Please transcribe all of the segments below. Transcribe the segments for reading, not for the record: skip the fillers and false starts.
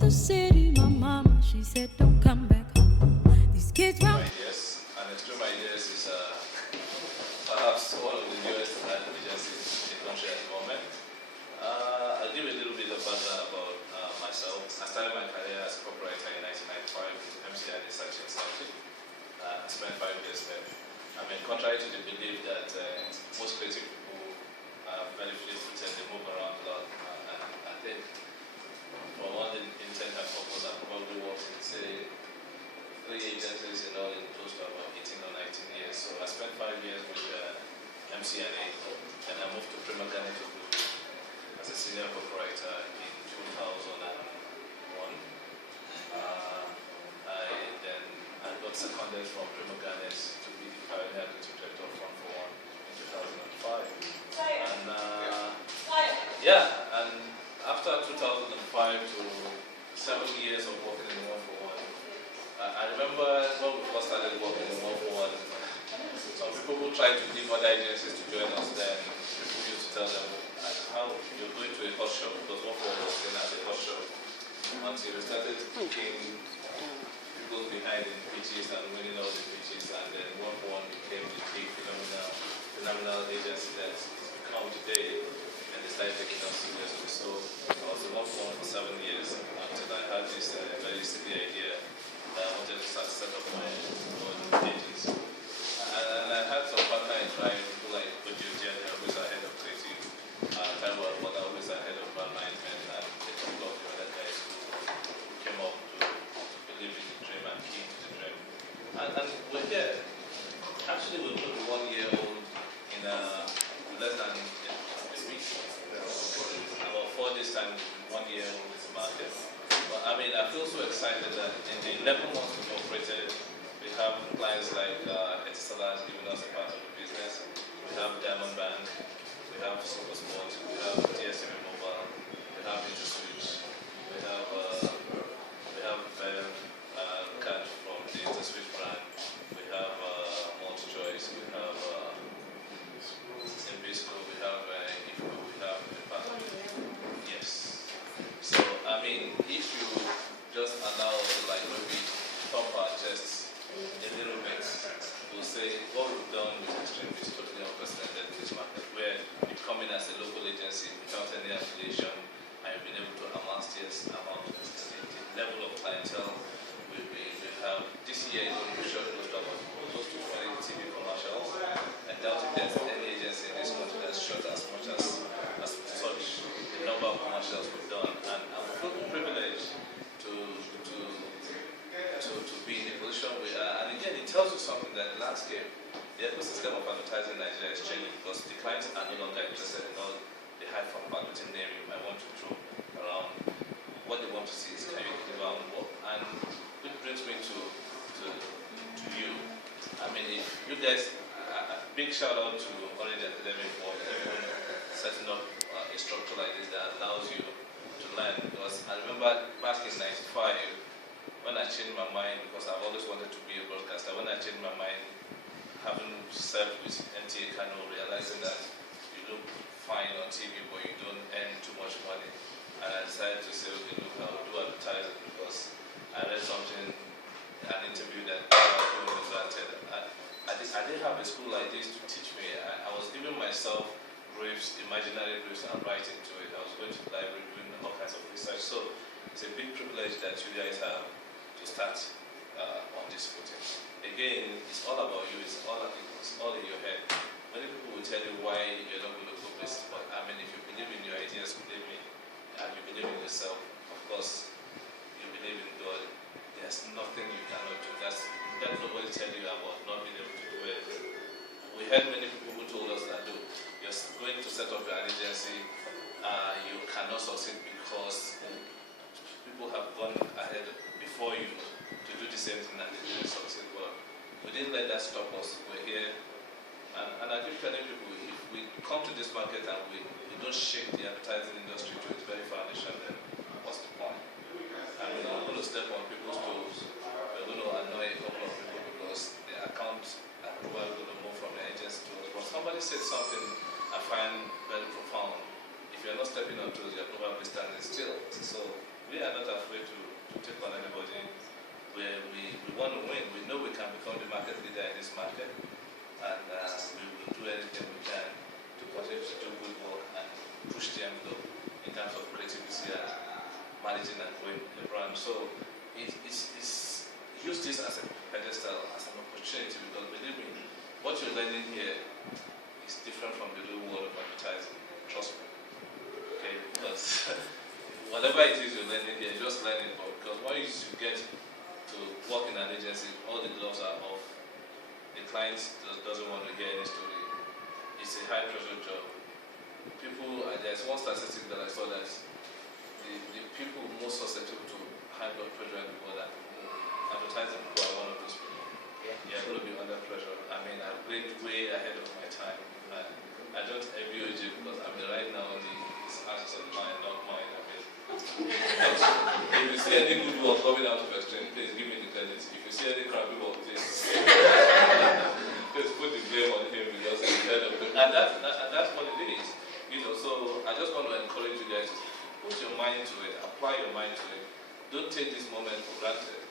the city. My mama, she said, don't come back home. These kids round. Ideas, and X3M Ideas is perhaps one of the newest ad agencies in the country at the moment. I'll give you a little bit of background about myself. I started my career as a copywriter in 1995 with MCI Research in Saudi. I spent 5 years there. I mean, contrary to the belief that most creative people are very fleet-footed, they move around a lot. I think for one intent and purpose, I probably worked in, say, 3 agencies in all in close to about 18 or 19 years. So I spent 5 years with MCNA, and I moved to Prima Ghana as a senior copywriter in 2001. I got seconded from Prima Ghana to be the pioneer creative director of One for One in 2005. And and after 2005 to 7 years of working in One for One, I remember when we first started working in One for One, some people who tried to leave other agencies to join us, then people used to tell them how you're going to a hot shop, because One for One was then at a hot shop, until we started picking people behind in pitches and winning all the pitches, and then One for One became the big phenomenal agency that it's become today, and they started taking us seriously. So I was in One for One for 7 years until I had this very silly idea that I wanted to start to set up my own pages. And I had some partner in crime, people like Ojo Jen, who is our head of creative, Taiwo Wada, who is our head of brand management, and a couple of the other guys who came up to believe in the dream and key to the dream. And we're here. Actually, we'll put 1 year old in less than a week. About 4 days time, 1 year old is the market. But I mean, I feel so excited that in the 11 months we've operated, we have clients like Etisalat giving us a part of the business. We have Diamond Bank, we have Super Sports, we have TSM Mobile, we have InterSwitch, we have Card from the InterSwitch brand, we have MultiChoice, we have Nbisco, we have IFCO, we have a part of it. Yes. So I mean, if you just allow us to like maybe top our chests a little bit, we'll say what we've done with X3M is totally unprecedented in this market, where you come in as a local agency without any affiliation, and you've been able to amass this amount of the level of clientele we have. This year is going to be short close to about close to 20 TV commercials. I doubt if there's any agency in this country that's shot as much as such the number of commercials we've done, and I'm privileged to be in the position we are. And again, it tells you something that the landscape, the ecosystem of advertising in Nigeria is changing, because the clients are no longer interested in all the high-fun marketing name you might want to throw around. What they want to see is, can you deliver on work? And it brings me to you. I mean, if you guys, big shout out to Orange Academy for setting up a structure like this that allows you to learn. Because I remember back in '95, when I changed my mind, because I've always wanted to be a broadcaster, when I changed my mind, having served with NTA Kano, realizing that you look fine on TV, but you don't earn too much money. And I decided to say, okay, look, I'll do advertising, because I read something, an interview that I was granted. I didn't have a school like this to teach me. I was giving myself briefs, imaginary briefs, and writing to it. I was going to the library doing all kinds of research. So it's a big privilege that you guys have to start on this footing. Again, it's all about you. It's all in your head. Many people will tell you why you're not going to go places, but I mean, if you believe in your ideas, believe me, and you believe in yourself, of course, you believe in God. There's nothing you cannot do. Let nobody tell you about not being able to do it. We had many people who told us that, look, you're going to set up your agency, you cannot succeed because people have gone ahead before you to do the same thing and they didn't succeed. But we didn't let that stop us. We're here. And I keep telling people, if we come to this market and we don't shake the advertising industry to its very foundation, then what's the point? I mean, we're going to step on people's toes. We're going to annoy a couple of people because their accounts are probably going to move from the agency to us. But somebody said something I find very profound. If you're not stepping on toes, you're probably standing still. So we are not afraid to want to win. We know we can become the market leader in this market, and we will do anything we can to continue to do good work and push the envelope in terms of creativity and managing and growing a brand. So it's use this as a pedestal, as an opportunity, because believe me, what you're learning here is different from the real world of advertising. Trust me. Okay? Because whatever it is you're learning here, just learn it. Because once you get to work in an agency, all the gloves are off. The client doesn't want to hear any story. It's a high pressure job. People, there's one statistic that I saw that the people most susceptible to high blood pressure in the world are advertising people are one of those people. You're going to be under pressure. I mean, I've been way ahead of my time. I don't envy OJ because I mean, right now, it's access of mine, not mine. I mean, if you see any good work coming out of X3M, please give me the credit. If you see any crappy work, please put the blame on him because he's the head of it. And that's what it is. You know, so I just want to encourage you guys to put your mind to it, apply your mind to it. Don't take this moment for granted.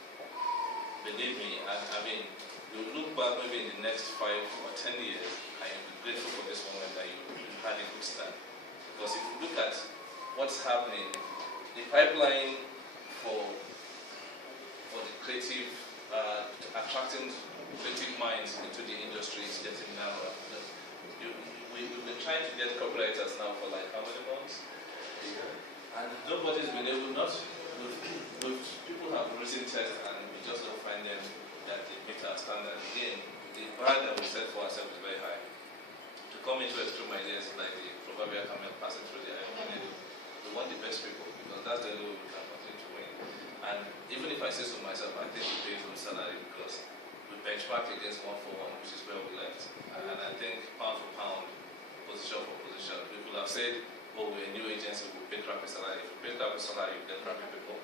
Believe me, I mean, you look back maybe in the next 5 or 10 years, and you'll be grateful for this moment that you had a good start. Because if you look at what's happening, the pipeline for the creative, attracting creative minds into the industry is getting narrower. We've been trying to get copywriters now for like how many months? And nobody's been able, people have risen tests and we just don't find them that they meet our standard. Again, the bar that we set for ourselves is very high. To come into X3M Ideas is like the proverbial camel passing through the eye of an needle. We want the best people because that's the way we can continue to win. And even if I say so myself, I think we pay good salary because we benchmark against 141, which is where we left. And I think pound for pound, position for position, people have said, oh, we're a new agency, we pay crappy salary. If we pay crappy salary, you get crappy people.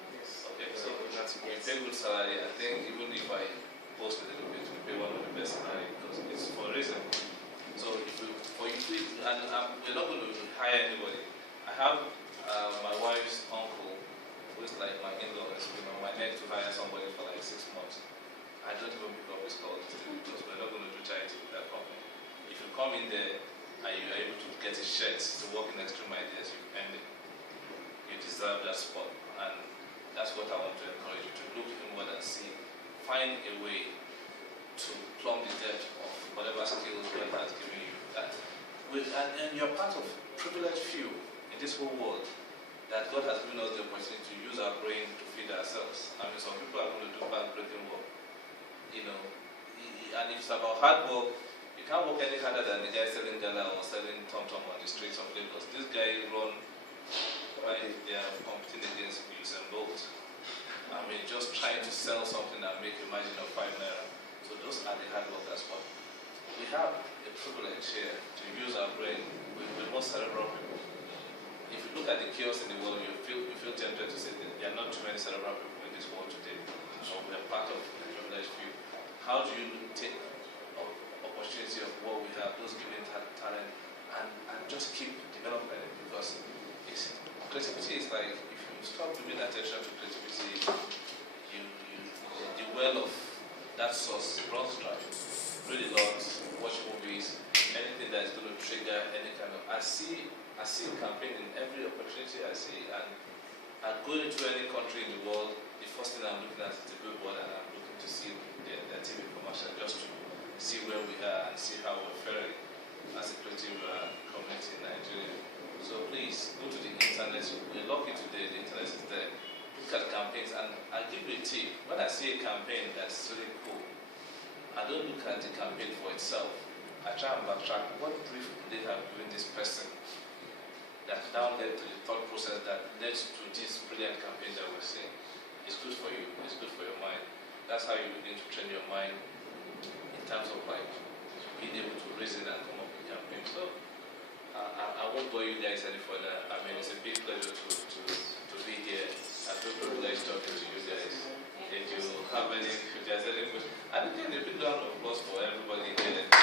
Okay, so we pay good salary. I think even if I post a little bit, we pay one of the best salary because it's for a reason. So if we, for you, and we're not going to hire anybody. I have my wife's uncle, who is like my in-law, is on my neck to hire somebody for like 6 months. I don't even pick up his calls because we're not going to do charity with that company. If you come in there and you are able to get a shirt to work in X3M Ideas, you earn it. You deserve that spot. And that's what I want to encourage you to look inward and see. Find a way to plumb the depth of whatever skills God has given you. And you're part of privileged few in this whole world that God has given us the opportunity to use our brain to feed ourselves. I mean, some people are going to do back-breaking work. You know, and if it's about hard work, you can't work any harder than the guy selling gala or selling tom-tom on the streets of Lagos. This guy run, right, they are competing against Usain Bolt. I mean, just trying to sell something and make a margin of 5 naira. So those are the hard workers. But we have a privilege here to use our brain. We're more cerebral people. If you look at the chaos in the world, you feel tempted to say that there are not too many cerebral people in this world today. So we're part of the privileged few. How do you take opportunity of what we have, those given talent, and just keep developing it? Because creativity is like, if you stop giving attention to creativity, the well of that source runs dry. Read a lot, watch movies, anything that is going to trigger any kind of. I see a campaign in every opportunity I see, and going into any country in the world, the first thing I'm looking at is the billboard, and I'm looking to see their TV commercial just to see where we are and see how we're faring as a creative community in Nigeria. So please go to the internet. We're lucky today, the internet is there. Look at campaigns, and I'll give you a tip. When I see a campaign that's really cool, I don't look at the campaign for itself. I try and backtrack. What brief they have given this person that now led to the thought process that led to this brilliant campaign that we're seeing? It's good for you. It's good for your mind. That's how you begin to train your mind in terms of like being able to reason and come up with campaigns. So I won't bore you guys any further. I mean, it's a big pleasure to be here. I feel privileged talking to you guys. If you have any, if there's any questions, and again, a big round of applause for everybody here. If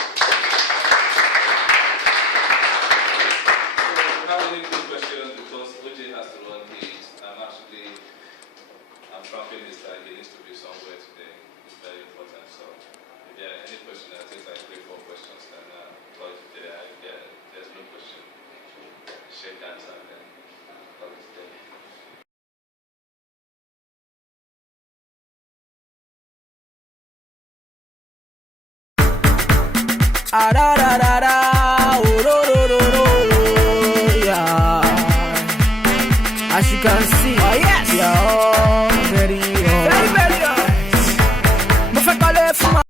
you have any good questions, because OJ has to run his, I'm trapping this guy. He needs to be somewhere today. It's very any question, I take like 3-4 questions, and call it a day. There's no question. Shake hands and then call it a day. Ah da da da da, oh, ro, ro, ro, ro, yeah. As you can see.